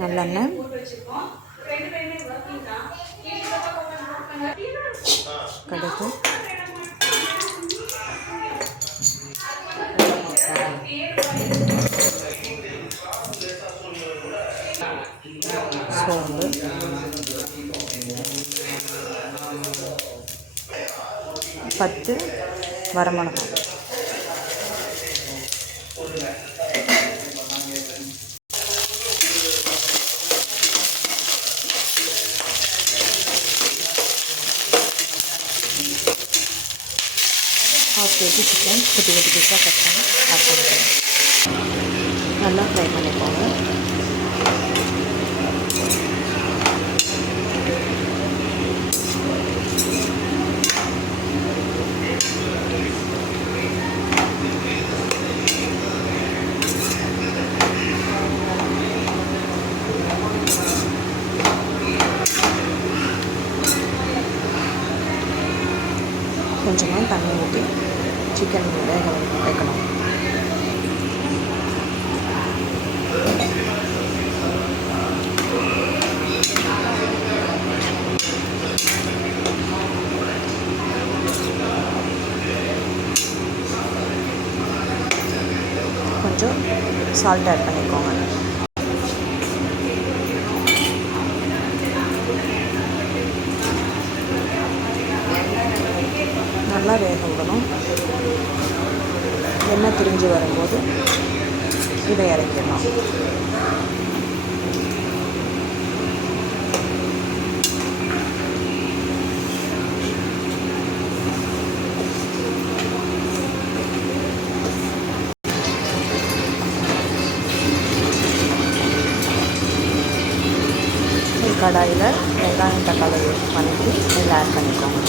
நல்லெண்ணெய், கடுகு, சோம்பு, பத்து வரமிளகாய். ஹாஃப் கேஜி சிக்கன் குட்டி குட்டி பீஸாக கட் பண்ணி ஆட் பண்ணிக்கலாம். நல்லா ஃப்ரை பண்ணிக்கோங்க. கொஞ்சமாக தண்ணி ஊற்றி சிக்கன் வேக வைக்கணும். கொஞ்சம் சால்ட் ஆட் பண்ணிக்கோங்க. நல்லா வேக விடணும். எண்ணெய் திரிஞ்சு வரும்போது இதை இறக்கிடலாம். ஒரு கடாயில் வெங்காயம் தக்காளி வதக்கி இதில் ஆட் பண்ணிக்கோங்க.